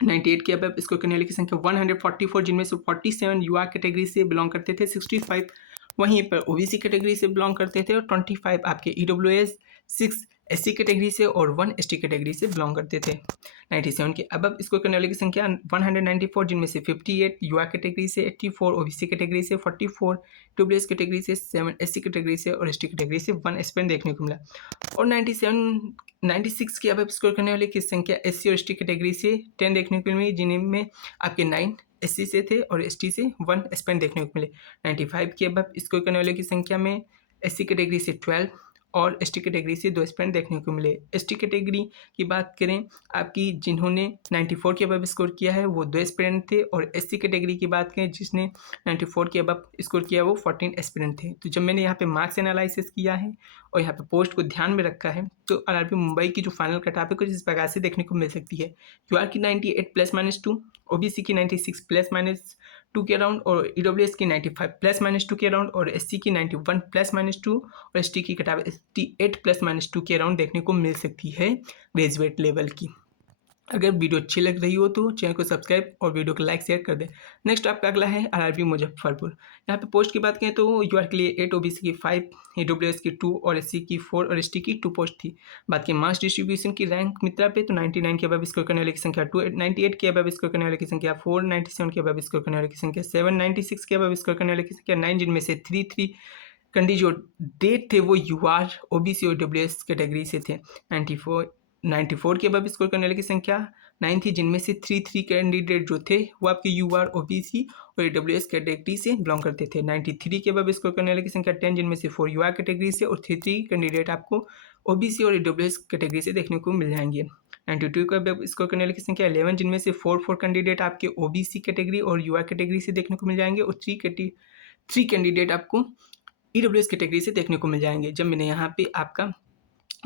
98 के अब स्कोर करने वाले की संख्या 144, जिनमें से 47 यूआर कैटेगरी से बिलोंग करते थे, 65 वहीं पर ओबीसी कैटेगरी से बिलोंग करते थे और 25 आपके ईडब्ल्यूएस, 6 एससी कैटेगरी से और 1 एसटी कैटेगरी से बिलोंग करते थे। 97 के अब स्कोर करने वाले की संख्या 194, जिनमें से 58 युवा कैटेगरी से, 84 ओबीसी कैटेगरी से, 44 ईडब्ल्यूएस कैटेगरी से, 7 एससी कैटेगरी से और एसटी कैटेगरी से 1 एस्पिरेंट देखने को मिला। और 96 के अब स्कोर करने वाले की संख्या एससी और एसटी कैटेगरी से 10 देखने को मिली, जिनमें आपके 9 एससी से थे और एसटी से 1 एस्पिरेंट देखने को मिले। 95 के अब स्कोर करने वाले की संख्या में एससी कैटेगरी से 12 और एसटी कैटेगरी से 2 एस्पिरेंट देखने को मिले। एसटी कैटेगरी की बात करें आपकी जिन्होंने 94 के अबव स्कोर किया है वो 2 एस्पिरेंट थे, और एससी कैटेगरी की बात करें जिसने 94 के अबव स्कोर किया वो 14 एस्पिरेंट थे। तो जब मैंने यहाँ पे मार्क्स एनालिसिस किया है और यहाँ पे पोस्ट को ध्यान में रखा है तो आरआरबी मुंबई की जो फाइनल कट ऑफ है कुछ इस प्रकार से देखने को मिल सकती है। यूआर की 98 +-2, ओबीसी की 96 +-2 के अराउंड, और ईडब्ल्यूएस की 95 +-2 के अराउंड, और एससी की 91 +-2, और एसटी की कट ऑफ 88 +-2 के अराउंड देखने को मिल सकती है ग्रेजुएट लेवल की। अगर वीडियो अच्छी लग रही हो तो चैनल को सब्सक्राइब और वीडियो को लाइक शेयर कर दें। नेक्स्ट आपका अगला है आरआरबी मुजफ्फरपुर। यहाँ पे पोस्ट की बात करें तो यूआर के लिए 8, ओबीसी की 5, ईडब्ल्यूएस की 2 और एससी की 4 और एसटी की 2 पोस्ट थी। बात की मास डिस्ट्रीब्यूशन की रैंक मित्रा पे तो 99 के अबव स्कोर करने वाले की संख्या 2, 98 के अबव स्कोर करने वाले की संख्या 4, 97 के अबव स्कोर करने वाले की संख्या 7, 96 के अबव स्कोर करने वाले की संख्या 9, जिनमें से 3 कैंडिडेट जो डेट थे वो यूआर, ओबीसी और ईडब्ल्यूएस कैटेगरी से थे। 94 के अबव स्कोर करने वाले की संख्या 9 थी, जिनमें से 3 कैंडिडेट जो थे वो आपके यूआर, ओबीसी और ईडब्ल्यूएस कैटेगरी से बिलोंग करते थे। 93 के अबव स्कोर करने वाले की संख्या 10, जिनमें से 4 यूआर कैटेगरी से, और 3 कैंडिडेट आपको ओबीसी और ईडब्ल्यूएस कैटेगरी से देखने को मिल जाएंगे। 92 के अबव स्कोर करने वाले की संख्या 11, जिनमें से 4 कैंडिडेट आपके ओबीसी कैटेगरी और यूआर कैटेगरी से देखने को मिल जाएंगे, और 3 कैंडिडेट आपको ईडब्ल्यूएस कैटेगरी से देखने को मिल जाएंगे। जब मैंने यहाँ पे आपका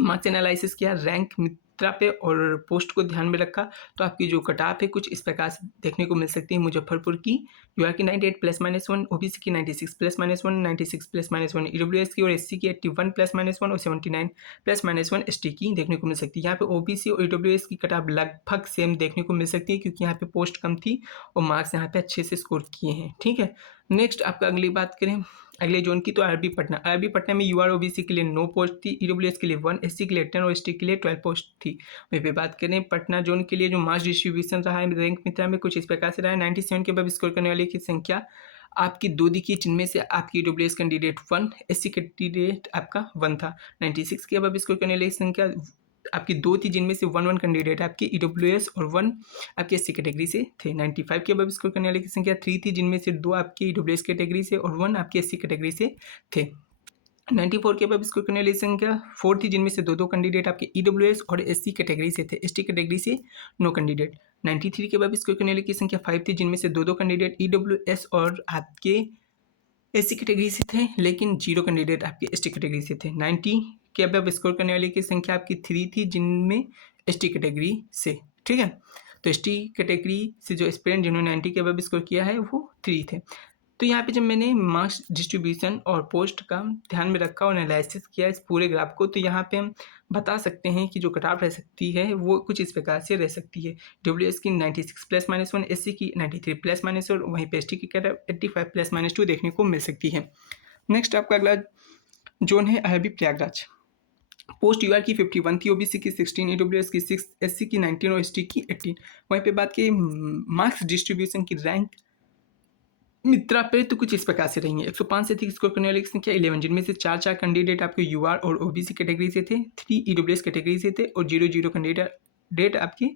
मार्क्स एनालिसिस किया रैंक मित्रा पे और पोस्ट को ध्यान में रखा तो आपकी जो कट ऑफ है कुछ इस प्रकार से देखने को मिल सकती है। मुजफ्फरपुर की यूआर की 98 +-1, ओबीसी की 96 +-1, 96 +-1, ईडब्ल्यूएस की और एससी की 81 +-1 और 79 +-1 एसटी की देखने को मिल सकती है। यहाँ पे ओबीसी और ईडब्ल्यूएस की कट ऑफ लगभग सेम देखने को मिल सकती है क्योंकि यहाँ पे पोस्ट कम थी और मार्क्स यहाँ पे अच्छे से स्कोर किए हैं। ठीक है, नेक्स्ट आपका अगली बात करें अगले जोन की तो आरबी पटना में यूआर, ओबीसी के लिए 9 पोस्ट थी, ईडब्ल्यूएस के लिए 1, एससी के लिए 10 और एसटी के लिए 12 पोस्ट थी। वहीं पे बात करें पटना जोन के लिए जो मास डिस्ट्रीब्यूशन रहा है रैंक मित्रा में कुछ इस प्रकार से रहा है। 97 के अबव स्कोर करने वाले की संख्या आपकी 2 दिखी, जिनमें से आपकी ईडब्ल्यूएस कैंडिडेट 1, एससी कैंडिडेट आपका 1 था। 96 के अबव स्कोर करने वाले की संख्या आपकी 2 थी, जिनमें से 1 कैंडिडेट आपकी ईडब्ल्यूएस और 1 आपकी एससी कैटेगरी से थे। 95 के अबव स्कोर करने वाले की संख्या 3 थी, जिनमें से 2 आपकी ईडब्ल्यूएस कैटेगरी से और 1 आपकी एससी कैटेगरी से थे। 94 के अबव स्कोर करने वाली संख्या 4 थी, जिनमें से 2 कैंडिडेट आपके ईडब्ल्यूएस और एससी कैटेगरी से थे। एसटी कैटेगरी से 9 कैंडिडेट। 93 के अबव स्कोर करने वाली की संख्या 5 थी, जिनमें से 2 कैंडिडेट ईडब्ल्यूएस और आपके एससी कैटेगरी से थे, लेकिन 0 कैंडिडेट आपके एसटी कैटेगरी से थे। 90 के अबव स्कोर करने वाले की संख्या आपकी 3 थी, जिनमें एसटी कैटेगरी से। ठीक है, तो एसटी कैटेगरी से जो एस्पिरेंट जिन्होंने 90 के अबव स्कोर किया है वो 3 थे। तो यहाँ पे जब मैंने मार्क्स डिस्ट्रीब्यूशन और पोस्ट का ध्यान में रखा और एनालिसिस किया इस पूरे ग्राफ को, तो यहाँ पे हम बता सकते हैं कि जो कट ऑफ रह सकती है वो कुछ इस प्रकार से रह सकती है। डब्ल्यूएस की 96 +-1, एससी की 93 +-1 और वहीं पे एसटी की कट ऑफ 85 +-2 देखने को मिल सकती है। नेक्स्ट आपका अगला जोन है आरबी प्रयागराज। पोस्ट यूआर की 51 थी, ओबीसी की 16, ईडब्ल्यूएस की 6, एससी की 19 और एसटी की 18। वहीं पे बात की मार्क्स डिस्ट्रीब्यूशन की रैंक मित्रा पे तो कुछ इस प्रकार से रही है। 105 से अधिक स्कोर करने वाले की संख्या 11, जिनमें से 4 कैंडिडेट आपके यूआर और ओबीसी कैटेगरी से थे, 3 ईडब्ल्यूएस कैटेगरी से थे और 0 कैंडिडेट आपके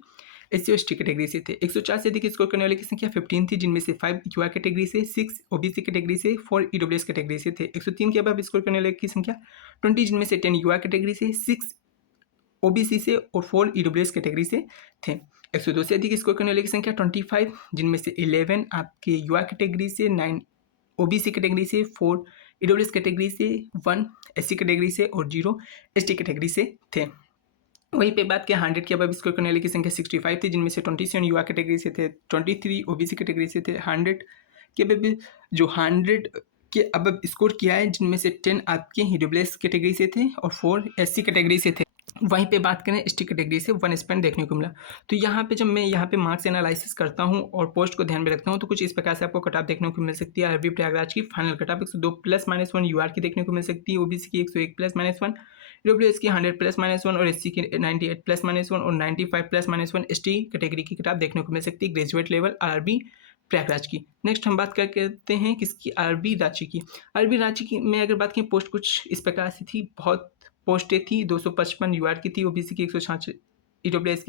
एससी और एसटी कैटेगरी से थे। 104 से अधिक स्कोर करने वाले की संख्या 15 थी, जिनमें से 5 यूआर कैटेगरी से, 6 ओबीसी कैटेगरी से, 4 ईडब्ल्यूएस कैटेगरी से थे। 103 के अबव स्कोर करने वाले की संख्या 20, जिनमें से 10 यूआर कैटेगरी से, 6 ओबीसी से और 4 ईडब्ल्यूएस कैटेगरी से थे। 102 से अधिक स्कोर करने वाले की संख्या 25, जिनमें से 11 आपके यूआर कैटेगरी से, 9 ओबीसी कैटेगरी से, 4 ईडब्ल्यूएस कैटेगरी से, 1 एससी कैटेगरी से और 0 एसटी कैटेगरी से थे। वहीं पे बात की 100 के अबव स्कोर करने वाले की संख्या 65 थी, जिनमें से 27 यूआर कैटेगरी से थे, 23 ओबीसी कैटेगरी से थे। 100 के अबव जो 100 के अबव स्कोर किया है, जिनमें से 10 आपके ईडब्ल्यूएस कैटेगरी से थे और 4 एससी कैटेगरी से थे। वहीं पे बात करें एसटी कैटेगरी से 1 एस्पिरेंट देखने को मिला। तो यहाँ पे जब मैं यहाँ पे मार्क्स एनालिसिस करता हूँ और पोस्ट को ध्यान में रखता हूँ तो कुछ इस प्रकार से आपको कट ऑफ देखने को मिल सकती है। आरबी प्रयागराज की फाइनल कट ऑफ 102 +-1 यूआर की देखने को मिल सकती है, ओबीसी की 101 +-1, ईडब्ल्यूएस की 100 +-1 और एससी की 98 +-1 और 95 +-1 एसटी कैटेगरी की कट ऑफ देखने को मिल सकती है ग्रेजुएट लेवल आरबी प्रयागराज की। नेक्स्ट हम बात करते हैं किसकी, आरबी रांची की। आरबी रांची की में अगर बात करें पोस्ट कुछ इस प्रकार से थी, बहुत पोस्टें थी। 255 यूआर की थी, ओबीसी की 166, ईडब्ल्यूएस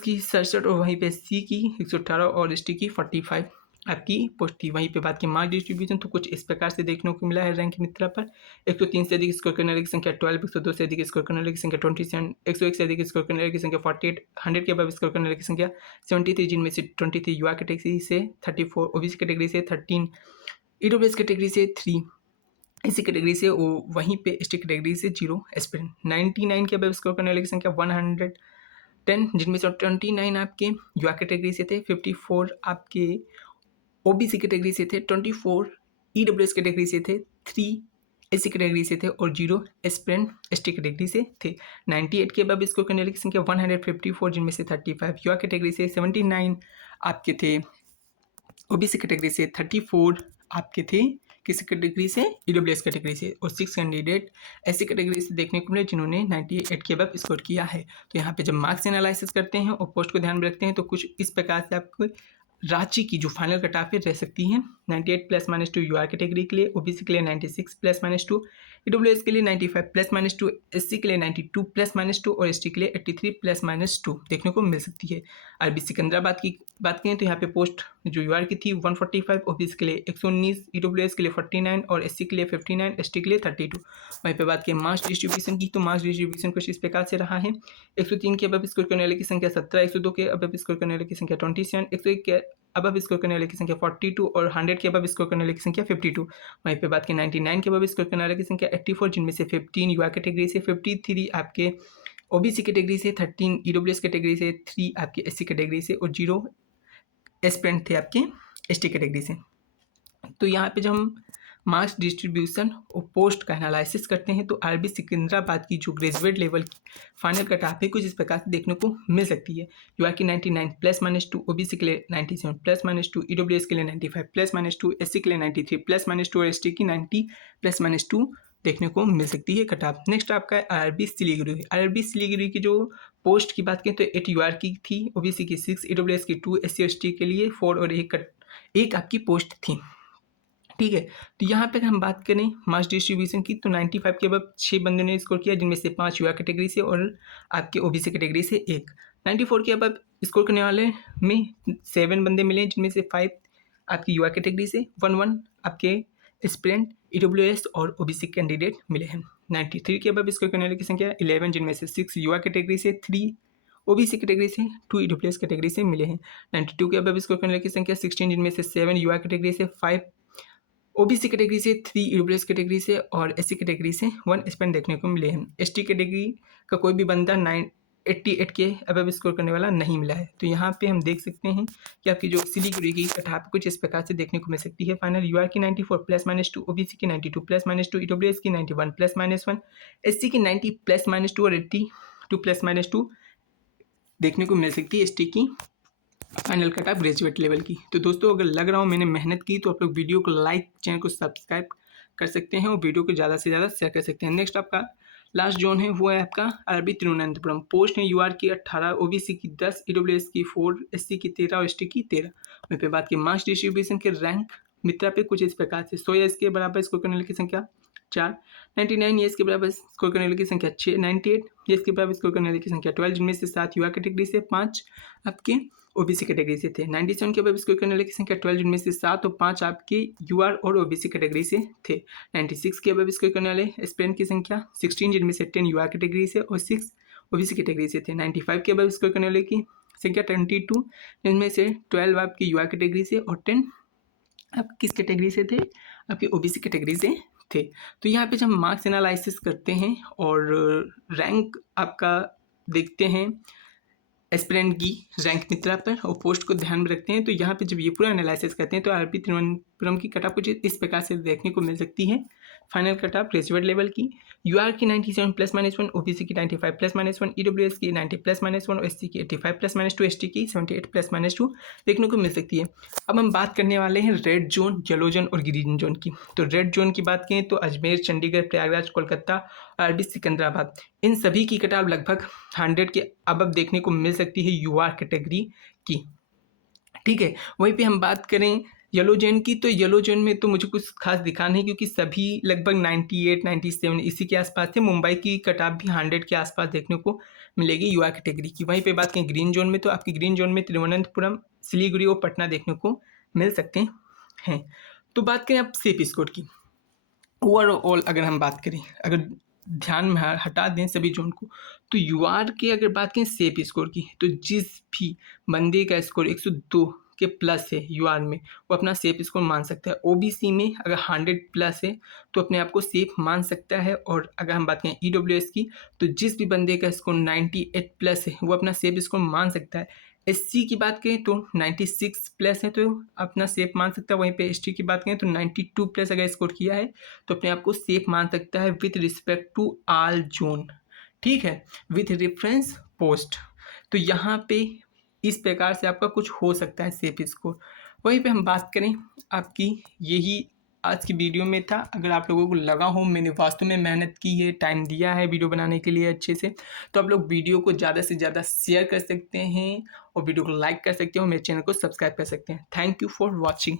की 67 और वहीं पे एससी की 118 और एसटी की 45। आपकी पोस्ट थी। वहीं पे बात की मार्क्स डिस्ट्रीब्यूशन तो कुछ इस प्रकार से देखने को मिला है रैंक मित्रा पर। 103 से अधिक स्कोर करने वाले की संख्या 12, 102 से अधिक स्कोर करने वाले की संख्या 27, 101 से अधिक स्कोर करने वाले की संख्या 48, 100 के अबव स्कोर करने वाले की संख्या 73, जिनमें से 23 युवा कैटेगरी से 34, ओबीसी कैटेगरी से 13, ईडब्ल्यूएस कैटेगरी से 3, इसी कैटेगरी से वहीं पे एसटी कैटेगरी से 0 एस्पिरेंट। 99 के अबव स्कोर करने वाले की संख्या 110, जिनमें से 29 आपके युवा कैटेगरी से थे, 54 आपके ओबीसी कैटेगरी से थे, 24 ईडब्ल्यूएस कैटेगरी से थे, 3 एससी कैटेगरी से थे और 0 एस्पिरेंट एसटी कैटेगरी से थे। 98 के अबव स्कोर करने वाले की संख्या 154, जिनमें से 35 युवा कैटेगरी से, 79 आपके थे ओबीसी कैटेगरी से, 34 आपके थे किस कैटेगरी से, ईडब्ल्यूएस कैटेगरी से, और 6 कैंडिडेट ऐसी कैटेगरी से देखने को मिले जिन्होंने 98 के अबव स्कोर किया है। तो यहाँ पे जब मार्क्स एनालिसिस करते हैं और पोस्ट को ध्यान में रखते हैं तो कुछ इस प्रकार से आपको रांची की जो फाइनल कट ऑफ रह सकती है 98 ±2 यूआर कैटेगरी के लिए, ओबीसी के लिए 96 ±2, ईडब्ल्यूएस के लिए 95 ±2, एससी के लिए 92 ±2 और एसटी के लिए 83 ±2 देखने को मिल सकती है। आरबी सिकंदराबाद की बात करें तो यहाँ पे पोस्ट जो यूआर की थी 145, ओबीसी के लिए 119, ईडब्ल्यूएस के लिए 49 और एससी के लिए 59, एसटी के लिए 32। वहीं पे बात करें मार्क्स डिस्ट्रीब्यूशन की तो मार्क्स डिस्ट्रीब्यूशन कुछ इस प्रकार से रहा है। 103 के अबव स्कोर करने वाले की संख्या 17, 102 के अबव स्कोर करने वाले की संख्या 27, 101 के अबव स्कोर करने वाले की संख्या 42 और 100 के अबव स्कोर करने वाले की संख्या 52। वहीं पे बात की 99 के अबव स्कोर करने वाले की संख्या 84, जिनमें से 15 युवा कैटेगरी से, 53 आपके ओबीसी कैटेगरी से, 13 ईडब्ल्यूएस कैटेगरी से, 3 आपके एससी कैटेगरी से और 0 एस्पिरेंट थे आपके एसटी कैटेगरी से। तो यहाँ पे जब हम मार्क्स डिस्ट्रीब्यूशन और पोस्ट का एनालिसिस करते हैं तो आरबी सिकंदराबाद की जो ग्रेजुएट लेवल की फाइनल कट ऑफ है कुछ इस प्रकार से देखने को मिल सकती है। यूआर की 99 ±2, ओबीसी के लिए 97 ±2, ईडब्ल्यूएस के लिए 95 ±2, एससी के लिए 93 ±2 और एसटी की 90 ±2 देखने को मिल सकती है कट ऑफ। नेक्स्ट आपका आरबी सिलीगुड़ी। आरबी सिलीगुड़ी की जो पोस्ट की बात करें तो 8 यूआर की थी, ओबीसी की 6, ईडब्ल्यूएस की 2, एससी एसटी के लिए 4 और एक आपकी पोस्ट थी। ठीक है, तो यहाँ पे अगर हम बात करें मार्क्स डिस्ट्रीब्यूशन की तो 95 के अबव 6 बंदों ने स्कोर किया, जिनमें से 5 युवा कैटेगरी से और आपके ओबीसी कैटेगरी से 1। 94 के अबव स्कोर करने वाले में 7 बंदे मिले, जिनमें से 5 आपकी युवा कैटेगरी से, 1 आपके एस्पिरेंट ईडब्ल्यूएस और ओबीसी कैंडिडेट मिले हैं। 93 के अबव स्कोर करने वाले की संख्या 11, जिनमें से 6 युवा कैटेगरी से, 3 ओबीसी कैटेगरी से, 2 ईडब्ल्यूएस कैटेगरी से मिले हैं। 92 के अबव स्कोर करने वाले की संख्या 16, जिनमें से 7 युवा कैटेगरी से, 5 ओबीसी कैटेगरी से, 3 ईडब्ल्यूएस कैटेगरी से और एससी कैटेगरी से 1 एस्पिरेंट देखने को मिले हैं। एसटी कैटेगरी का कोई भी बंदा 88 के अबव स्कोर करने वाला नहीं मिला है। तो यहाँ पे हम देख सकते हैं कि आपकी जो सिलीगुड़ी की कट ऑफ कुछ इस प्रकार से देखने को मिल सकती है। फाइनल यूआर की 94 ±2, ओबीसी की 92 ±2, ईडब्ल्यूएस की 91 ±1, एससी की 90 ±2 और 82 ±2 देखने को मिल सकती है एसटी की final cut off graduate level की। तो दोस्तों अगर लग रहा हो मैंने मेहनत की तो आप लोग वीडियो को लाइक, चैनल को सब्सक्राइब कर सकते हैं और वीडियो को ज़्यादा से ज़्यादा शेयर कर सकते हैं। नेक्स्ट आपका लास्ट जोन है वो है आपका आरबी तिरुवनंतपुरम। पोस्ट है यूआर की 18, ओबीसी की 10, ईडब्ल्यूएस की 4, एससी की 13 और एसटी की 13। वहीं पे बात की मार्क्स डिस्ट्रीब्यूशन के रैंक मित्रा पे कुछ इस प्रकार से 100 ईयर्स के बराबर स्कोर करने वाले की संख्या 4, 99 ईयर्स के बराबर स्कोर करने वाले की संख्या 6, 98 ईयर्स के बराबर स्कोर करने वाले की संख्या 12, जिनमें से 7 युवा कैटेगरी से, 5 आपके ओबीसी कैटेगरी से थे। 97 के अबव स्कोर करने वाले की संख्या 12, जिनमें से 7 और 5 आपके यूआर और ओबीसी कैटेगरी से थे। 96 के अबव स्कोर करने वाले एस्पिरेंट की संख्या 16, जिनमें से 10 यूआर कैटेगरी से और 6 ओबीसी कैटेगरी से थे। 95 के अबव स्कोर करने वाले की संख्या 22, जिनमें से 12 आपकी यूआर कैटेगरी से और 10 आप किस कैटेगरी से थे, आपके ओबीसी कैटेगरी से थे। तो यहाँ पे जब हम मार्क्स एनालिसिस करते हैं और रैंक आपका देखते हैं एस्पिरेंट की रैंक मित्रा पर और पोस्ट को ध्यान में रखते हैं तो यहाँ पे जब ये पूरा एनालिसिस करते हैं तो आरबी तिरुवनंतपुरम की कट ऑफ कुछ इस प्रकार से देखने को मिल सकती है। Final cut off graduate level की यूआर की 97 ±1, ओबीसी की 95 ±1, ईडब्ल्यूएस की 90 ±1 और एससी की 85 +-2, एसटी की 78 +-2 देखने को मिल सकती है। अब हम बात करने वाले हैं रेड जोन, येलो जोन और ग्रीन जोन की। तो रेड जोन की बात करें तो अजमेर, चंडीगढ़, प्रयागराज, कोलकाता, आरबी सिकंदराबाद इन सभी की कट ऑफ लगभग 100 के अबव देखने को मिल सकती है यूआर कैटेगरी की। ठीक है, वहीं पे हम बात करें येलो जोन की तो येलो जोन में तो मुझे कुछ खास दिखा नहीं क्योंकि सभी लगभग 98 97 इसी के आसपास थे। मुंबई की कट ऑफ भी 100 के आसपास देखने को मिलेगी यूआर कैटेगरी की। वहीं पे बात करें ग्रीन जोन में तो आपकी ग्रीन जोन में तिरुवनंतपुरम, सिलीगुड़ी और पटना देखने को मिल सकते हैं। तो बात करें अब सेफ स्कोर की, ओवरऑल अगर हम बात करें, अगर ध्यान में हटा दें सभी जोन को, तो यूआर की अगर बात करें सेफ स्कोर की, तो जिस भी बंदे का स्कोर 102 के प्लस है यूआर में, वो अपना सेफ स्कोर मान सकता है। ओबीसी में अगर 100 प्लस है तो अपने आप को सेफ मान सकता है। और अगर हम बात करें ईडब्ल्यूएस की, तो जिस भी बंदे का स्कोर 98 प्लस है वो अपना सेफ स्कोर मान सकता है। एससी की बात करें तो 96 प्लस है तो अपना सेफ मान सकता है। वहीं पे एसटी की बात करें तो 92 प्लस अगर स्कोर किया है तो अपने आप को सेफ मान सकता है with respect to all zone, ठीक है, विथ रेफरेंस पोस्ट। तो यहाँ पे इस प्रकार से आपका कुछ हो सकता है सेफ स्कोर। वहीं पे हम बात करें आपकी, यही आज की वीडियो में था। अगर आप लोगों को लगा हो मैंने वास्तव में मेहनत की है, टाइम दिया है वीडियो बनाने के लिए अच्छे से, तो आप लोग वीडियो को ज़्यादा से ज़्यादा शेयर कर सकते हैं और वीडियो को लाइक कर सकते हो, मेरे चैनल को सब्सक्राइब कर सकते हैं। Thank you for watching.